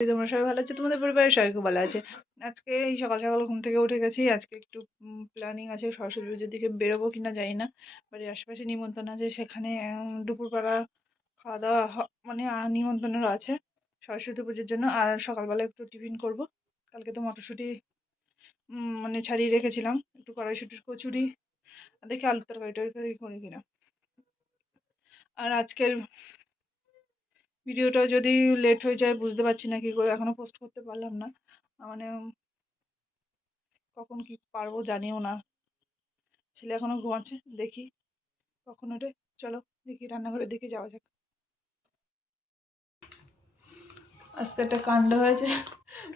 তোমরা সবাই ভালো আছো, তোমাদের পরিবারের সবাই খুব ভালো আছে। আজকে এই সকাল সকাল ঘুম থেকে উঠে গেছি। আজকে একটু প্ল্যানিং আছে, সরস্বতী পুজোর দিকে বেরোবো কিনা জানি না। বাড়ির আশেপাশে নিমন্ত্রণ আছে, সেখানে দুপুরবেলা খাওয়া দাওয়া মানে নিমন্ত্রণেরও আছে সরস্বতী পুজোর জন্য। আর সকালবেলা একটু টিফিন করব। কালকে তো মটরশুঁটি মানে ছাড়িয়ে রেখেছিলাম, একটু কড়াইশুঁটির কচুরি, দেখি আলুর তরকারি টরকারি করি কিনা। আর আজকের ভিডিওটা যদি লেট হয়ে যায় বুঝতে পারছি না কি করে, এখনো পোস্ট করতে পারলাম না। মানে কখন কি পারবো জানিও না। ছেলে এখনো ঘুমাচ্ছে, দেখি কখন ওঠে। চলো দেখি রান্নাঘরের দিকে যাওয়া যাক। আজকে একটা কাণ্ড হয়েছে।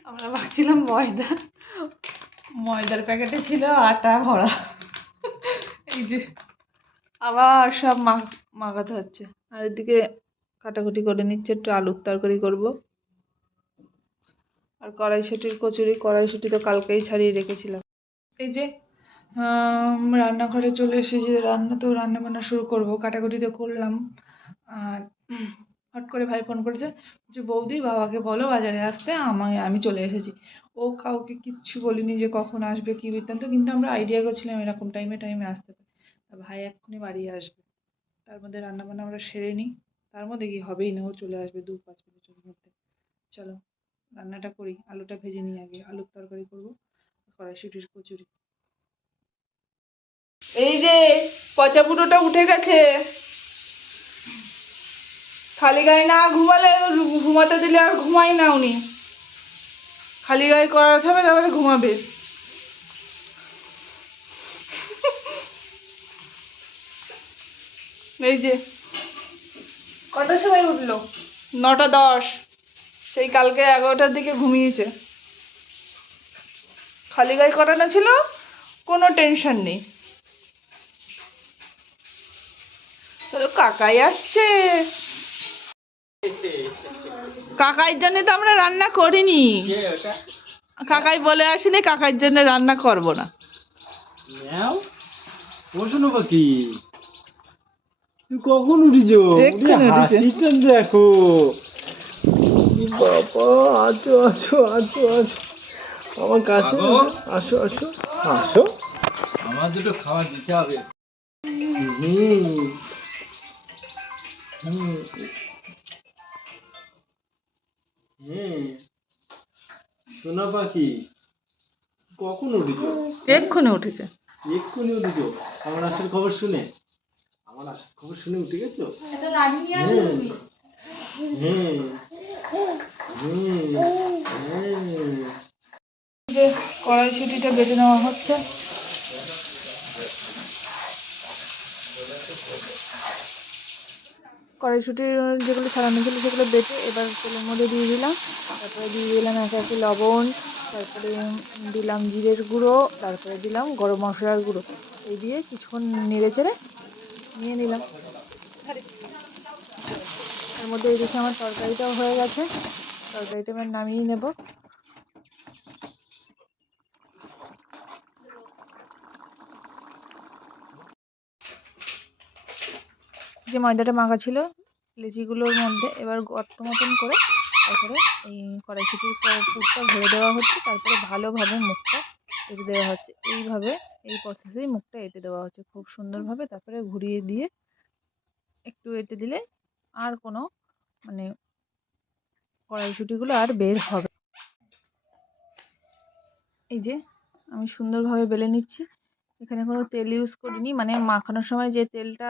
আমরা ভাবছিলাম ময়দার প্যাকেটে ছিল আটা ভরা। এই যে আবার সব মাখাতে হচ্ছে। আর এদিকে কাটাকুটি করে নিচ্ছে, একটু আলুর তরকারি করবো। আর কড়াইশুঁটির কচুরি, কড়াইশুঁটি তো কালকেই ছাড়িয়ে রেখেছিলাম। এই যে রান্নাঘরে চলে এসেছি, রান্না বান্না শুরু করব। কাটাকুটি তো করলাম। আর হট করে ভাই ফোন করেছে যে বৌদি বাবাকে বলো বাজারে আসতে, আমি চলে এসেছি। ও কাউকে কিচ্ছু বলিনি যে কখন আসবে কি বৃত্তান্ত, কিন্তু আমরা আইডিয়া করছিলাম এরকম টাইমে আসতে পারে। তা ভাই এক্ষুনি বাড়ি আসবে, তার মধ্যে রান্নাবান্না আমরা সেরে নিই। তার মধ্যে কি হবেই না, ও চলে আসবে 2-5 মিনিটের মধ্যে। চলো রান্নাটা করি, আলুটা ভেজে নিই আগে। আলুর তরকারি করবো, কড়াইশুঁটির কচুরি। এই যে পচা পুটোটা উঠে গেছে। খালি গায়ে না ঘুমালে, ঘুমাতে দিলে আর ঘুমাই না উনি। খালি গায়ে করাতে হবে, তারপরে ঘুমাবে। এই যে কটার সময় উঠলো? 9টা 10। সেই কালকে 11টার দিকে ঘুমিয়েছে। খালি গায়ে করানো ছিল, কোনো টেনশন নেই। কাকাই আসছে। কাকাইর জন্য তো আমরা রান্না করিনি। কাকাই বলে আসেনি কাকাইর জন্য রান্না করব না। পাখি তুই কখন উঠিছ? হাসিটা দেখো বাবা। আছো আছো আছো আছো আমার কাছে, আসো আসো আসো। আমার দুটো খাবার দিতে হবে। সোনা পাখি কখন উঠেছ? এক্ষুনি উঠেছে। এক্ষুনি উঠেছ? আমার আসার খবর শুনে, আমার আসার খবর শুনে উঠে গেছো? যে কড়াইশুঁটিটা বেটে নেওয়া হচ্ছে। কড়াইশুঁটির যেগুলো ছাড়ানো ছিল সেগুলো বেটে এবার তেলের মধ্যে দিয়ে দিলাম। তারপরে দিয়ে দিলাম একে লবণ, তারপরে দিলাম জিরের গুঁড়ো, তারপরে দিলাম গরম মশলার গুঁড়ো। এই দিয়ে কিছুক্ষণ নেড়ে চেড়ে নিয়ে নিলাম। তার মধ্যে এদিকে আমার তরকারিটাও হয়ে গেছে, তরকারিটা এবার নামিয়ে নেব। যে ময়দাটা মাখা ছিল লেচিগুলোর মধ্যে এবার গর্ত মতন করে তারপরে এই কড়াইশুঁটির পুরটা ভরে দেওয়া হচ্ছে। তারপরে ভালোভাবে মুখটা এঁটে দেওয়া হচ্ছে। এইভাবে এই প্রসেসেই মুখটা এঁটে দেওয়া হচ্ছে খুব সুন্দরভাবে। তারপরে ঘুরিয়ে দিয়ে একটু এঁটে দিলে আর কোনো মানে কড়াইশুঁটিগুলো আর বের হবে। এই যে আমি সুন্দরভাবে বেলে নিচ্ছি। এখানে কোনো তেল ইউজ করিনি, মানে মাখানোর সময় যে তেলটা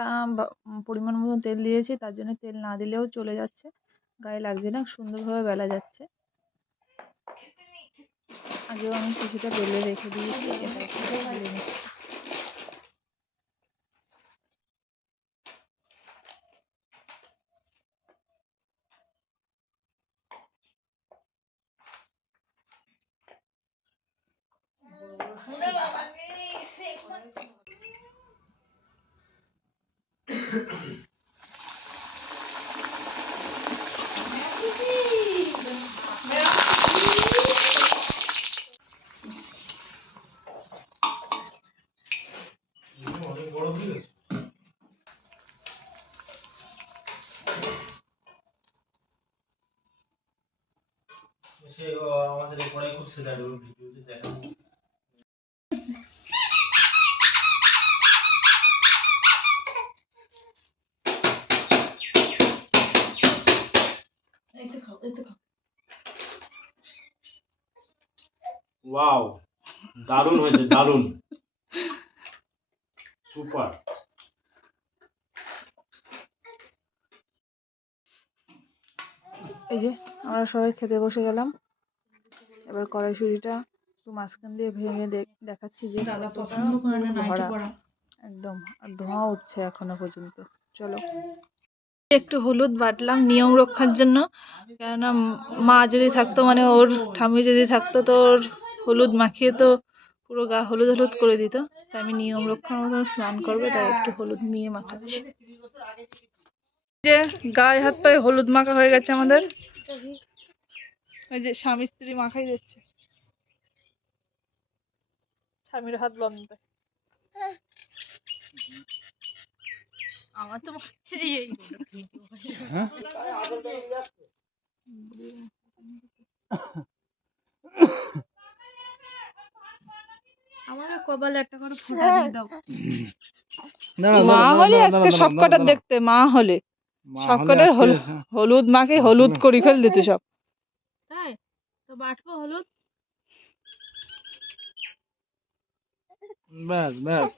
পরিমাণ মতো তেল দিয়েছি, তার জন্য তেল না দিলেও চলে যাচ্ছে, গায়ে লাগছে না, সুন্দরভাবে বেলা যাচ্ছে। আগেও আমি কিছুটা বেলে রেখে দিয়েছি, এটা একটু বেলে নিচ্ছি। সে আমাদের এই পড়াই করছে দেখো ভিডিওতে দেখাবো। ওয়াও, দারুণ হয়েছে, দারুণ, সুপার। এই যে আমরা সবাই খেতে বসে গেলাম। এবার কড়াইশুঁড়িটা একটু মাঝখান দিয়ে ভেঙে দেখাচ্ছি যে কতটা ভরা একদম, আর ধোঁয়া উঠছে এখনো পর্যন্ত। চলো, একটু হলুদ বাটলাম নিয়ম রক্ষার জন্য, কেননা মা যদি থাকতো, মানে ওর ঠাম্মি যদি থাকতো, তো ওর হলুদ মাখিয়ে তো পুরো গা হলুদ হলুদ করে দিত। তাই আমি নিয়ম রক্ষার মতো স্নান করবে, তাই একটু হলুদ নিয়ে মাখাচ্ছি। যে গায়ে হাত পায়ে হলুদ মাখা হয়ে গেছে আমাদের। ওই যে স্বামী স্ত্রী মাখাই দিচ্ছে, স্বামীর হাত বন্ধ। আমার তো আমাকে কপালে একটা করে ফোঁটা দিয়ে দাও। মা হলে আজকে সব কটা দেখতে, মা হলে সব কটার হলুদ মাকে হলুদ করে ফেল দিত সব। তাই তো বাটবো হলুদ। ব্যাস ব্যাস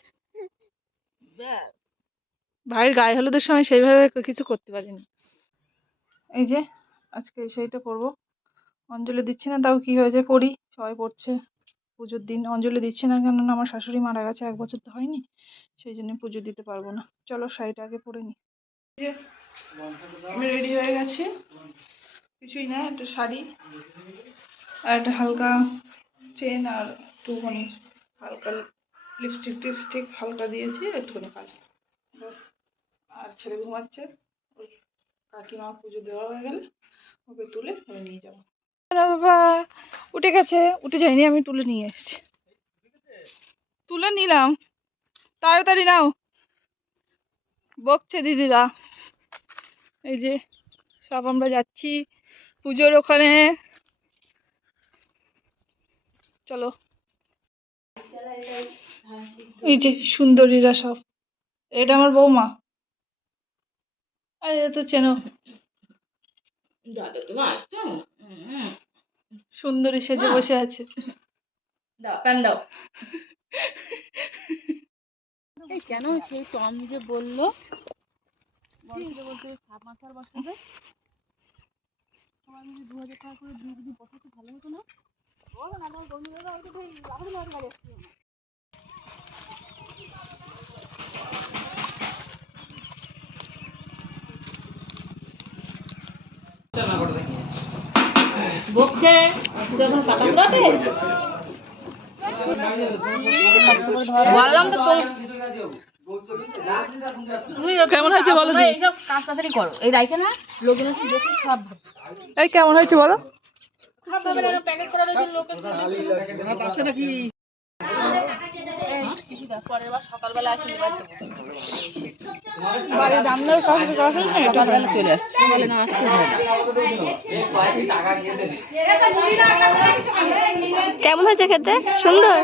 ব্যাস, ভাইয়ের গায়ে হলুদের সময় সেইভাবে কিছু করতে পারিনি। এই যে আজকে সেইটা করবো, অঞ্জলি দিচ্ছি না, তাও কি হয়েছে, পড়ি, সবাই পড়ছে। পুজোর দিন অঞ্জলি দিচ্ছি না, কেননা আমার শাশুড়ি মারা গেছে, 1 বছর তো হয়নি, সেই জন্য পুজো দিতে পারবো না। চলো শাড়িটা আগে পরে নি। যে আমি রেডি হয়ে গেছি, কিছুই না, একটা শাড়ি আর একটা হালকা চেন আর একটুখানি হালকা লিপস্টিক হালকা দিয়েছি, একটুখানি কাজল, ব্যাস। আর ছেলে ঘুমাচ্ছে, ওই কাকিমা পুজো দেওয়া হয়ে গেলে ওকে তুলে আমি নিয়ে যাবো। বাবা উঠে গেছে, উঠে যায়নি, আমি তুলে নিয়ে এসেছি, তুলে নিলাম, তাড়াতাড়ি নাও, বকছে দিদিরা। এই যে সব আমরা যাচ্ছি পুজোর ওখানে, চলো। এই যে সুন্দরীরা সব, এটা আমার বৌমা, আর এটা তো চেনো, সুন্দরী সেজে বসে আছে। কেন সেই টম যে বললো বলতে সাপ মাথার বসাবে, সবাই মিলে 2000 টাকা করে দিয়ে যদি বসাতে ভালো হতো না? বলো না, আমার বন্ধুরা গাড়ি আসছে না। বকছে বললাম তো কেমন হয়েছে বলো, এইসব কাজ তাড়াতাড়ি করো, এই রাইখে না লোকজন দেখে খারাপ ভাবে। এই কেমন হয়েছে বলো, খারাপ ভাবে না, প্যাকেট করা রয়েছে লোকের নাকি। পরের বার সকালবেলা আসি, বাড়ির রান্নার কাজ সকালবেলা চলে আসছে, সকালে না আসতে হয় না। কেমন হয়েছে খেতে? সুন্দর।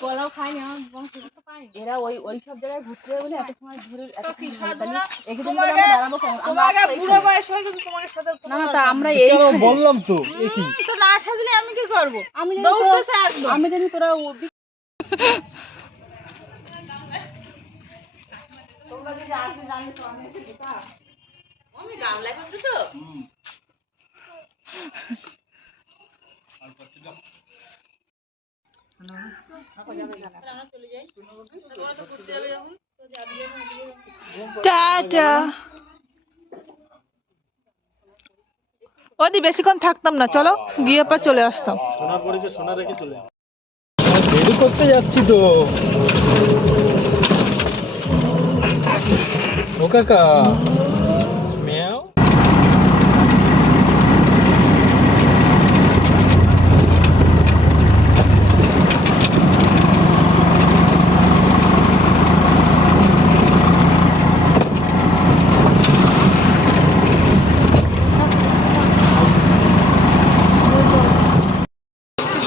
পোলাও খাই না, এরা ওই সব জায়গায় ঘুরতে যাবে বলে এত সময় ধরে দাঁড়াবো কেন? না তা আমরা এই বললাম তো, তো না সাজলে আমি কি করবো? আমি জানি তোরা আমি গামলায় করতেছো। টাটা। ওদি বেশিক্ষণ থাকতাম না, চলো গিয়ে পর চলে আসতাম। সোনার পরীকে সোনা রেখে চলে দেরি করতে যাচ্ছি তো। ও কাকা, মেয়াও।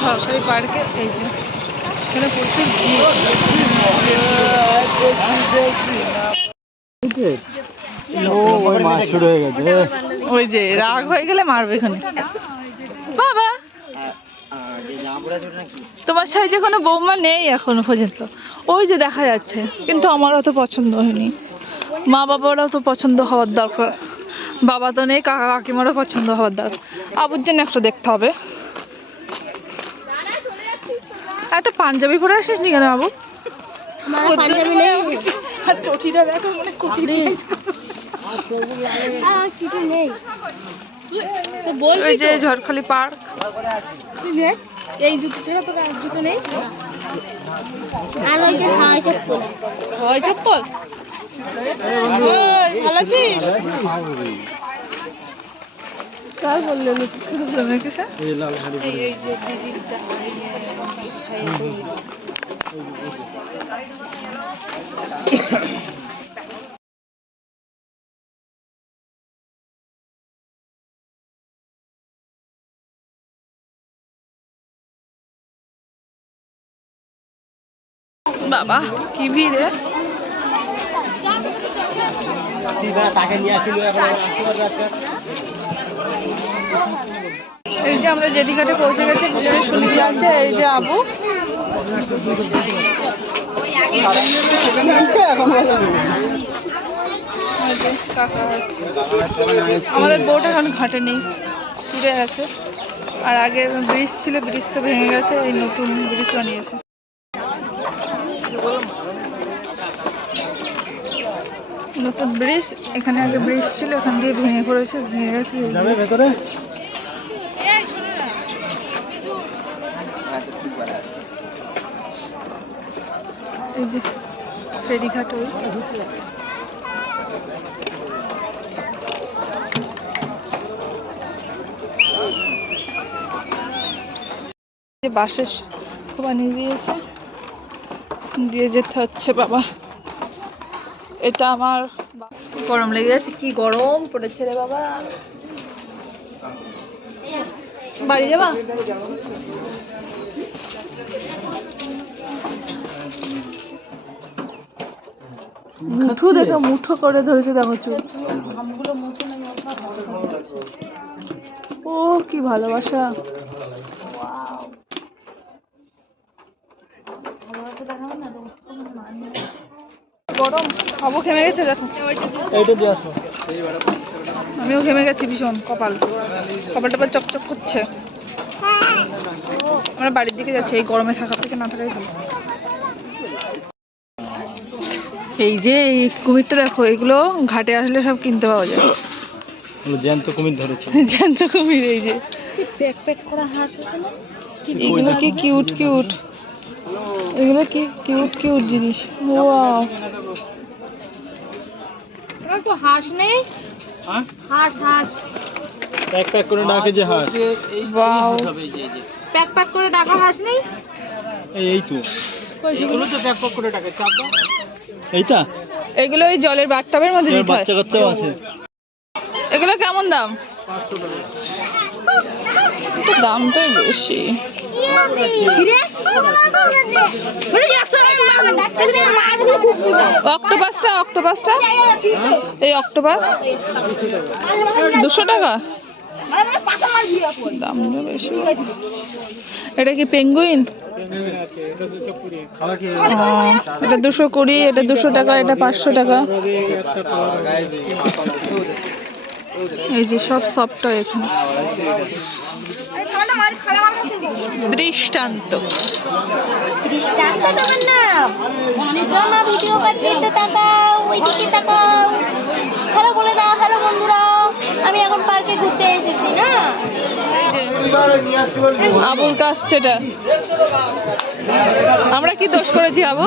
সরকারি পার্কে। এই যে এখানে প্রচুর ভিড়। মাছ শুরু হয়ে গেছে। ওই যে রাগ হয়ে গেলে মারবে এখানে। বাবা তোমার সাইজে কোনো বৌমা নেই এখনো পর্যন্ত। ওই যে দেখা যাচ্ছে, কিন্তু আমার অত পছন্দ হয়নি। মা বাবারও তো পছন্দ হওয়ার দরকার। বাবা তো নেই, কাকা কাকিমারও পছন্দ হওয়ার দরকার। আবুর জন্য একটা দেখতে হবে। একটা পাঞ্জাবি পরে আসিস নি কেন আবু? আর চটিটা দেখো মানে কিছু নেই। ওই যে ঝড়খালি পার্ক। এই জুতো ছাড়া তোর আর জুতো নেই? আর ওই যে হাওয়াই চপ্পল। হাওয়াই চপ্পল? ওই, ভালো আছিস? কার বললে জমে গেছে? এই যে দিদির চা বাবা কি ভিড় রে। এই যে আমরা জেডিঘাটে পৌঁছে গেছি, পিছনে সুনিধি আছে, এই যে আবু। আমাদের বোট এখন ঘাটে নেই, ঘুরে আছে। আর আগে ব্রিজ ছিল, ব্রিজ তো ভেঙে গেছে, এই নতুন ব্রিজ বানিয়েছে। নতুন ব্রিজ, এখানে আগে ব্রিজ ছিল, এখান দিয়ে ভেঙে পড়েছে, ভেঙে গেছে। ভেতরে এই যে ফেরিঘাট, ওই যে বাসের বানিয়ে দিয়েছে, দিয়ে যেতে হচ্ছে। বাবা এটা আমার গরম লেগে যাচ্ছে, কি গরম পড়েছে রে বাবা। বাড়ি যাবা? মুঠো দেখো, মুঠো করে ধরেছে, দেখো চুল। ও কি ভালোবাসা। গরম, খাবো, ঘেমে গেছে দেখো। আমিও ঘেমে গেছি ভীষণ, কপালটা চকচক করছে। আমরা বাড়ির দিকে যাচ্ছি, এই গরমে থাকার থেকে না থাকাই ভালো। এই যে এই কুমিরটা দেখো, এগুলো ঘাটে আসলে সব কিনতে পাওয়া যায়। জ্যান্ত কুমির ধরেছে। জ্যান্ত কুমির। এই যে প্যাক প্যাক করা হাঁস আছে না? এগুলো কি কিউট কিউট, এগুলো কি কিউট কিউট জিনিস। ওয়াও, তো হাঁস নেই? হাঁস হাঁস প্যাক প্যাক করে ডাকে যে হাঁস। ওয়াও, প্যাক প্যাক করে ডাকা হাঁস নেই? এই তো এগুলো তো প্যাক প্যাক করে ডাকে। চাপা এইটা, এগুলো ওই জলের বাথটাবের মধ্যে দিতে হয়। বাচ্চা কাচ্চাও আছে। এগুলো কেমন দাম? দামটাই বেশি। অক্টোপাসটা, অক্টোপাসটা, এই অক্টোপাস 200 টাকা, দামটা বেশি। এটা কি পেঙ্গুইন? এটা 220, এটা 200 টাকা, এটা 500 টাকা। এই যে সব সফটটা এখানে। দৃষ্টান্ত, দৃষ্টান্ত তোমার নাম? ড্রামা ভিডিও পাচ্ছিতে তাকাও, ওইদিকে তাকাও। হ্যালো বলে দাও, হ্যালো বন্ধুরা, আমি এখন পার্কে ঘুরতে এসেছি না। আবুর কাজ সেটা। আমরা কি দোষ করেছি আবু?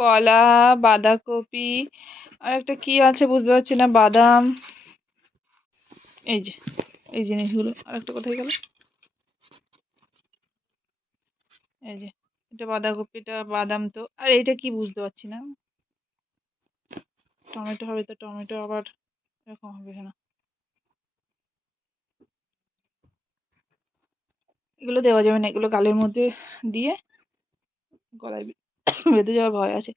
কলা, বাঁধাকপি, আর একটা কি আছে বুঝতে পারছি না, বাদাম। এই যে এই জিনিসগুলো। আর একটা কোথায় গেল? এই যে এটা বাঁধাকপিটা, বাদাম তো। আর এটা কি বুঝতে পারছি না। টমেটো হবে তো, টমেটো আবার এরকম হবে না। এগুলো দেওয়া যাবে না, এগুলো গালের মধ্যে দিয়ে গলায় বেঁধে যাওয়ার ভয় আছে।